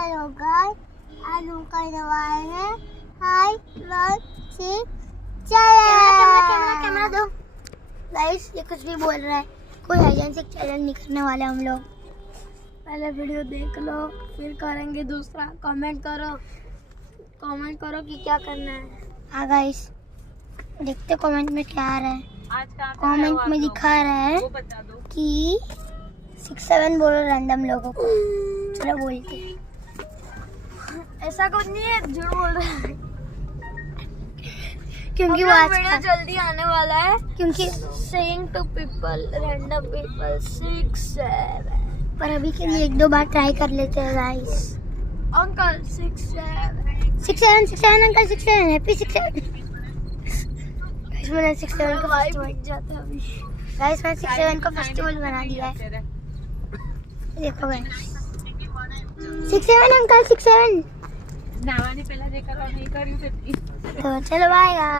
Hello guys, आज हम करने वाले हैं हाई वन सी चैलेंज। कैमरा दो गाइस, ये कुछ भी बोल रहा है। कोई हाइड से चैलेंज नहीं करने वाले हम लोग। पहले वीडियो देख लो फिर करेंगे दूसरा। कमेंट करो कि क्या करना है। हाँ गाइस, देखते कमेंट में क्या आ रहा है। कमेंट में दिखा रहा है कि 6-7 बोलो रैंडम लोगों को। चलो बोलते हैं। ऐसा कुछ नहीं है, झूठ बोल रहा है क्योंकि वो आज वीडियो जल्दी आने वाला है। क्योंकि saying to people, random people 6-7 पर अभी के लिए 1-2 बार ट्राई कर लेते हैं guys. Uncle 6-7 6-7 uncle 6-7 happy 6-7 guys. मैंने 6-7 को भाई फेस्टिवल बिक जाता है अभी। गाइस, मैंने 6-7 को फेस्टिवल बना दिया है। देखो गाइस, 6-7 अंकल 6-7। नावानी पहला जे करवा नहीं करी तो चलो बाय।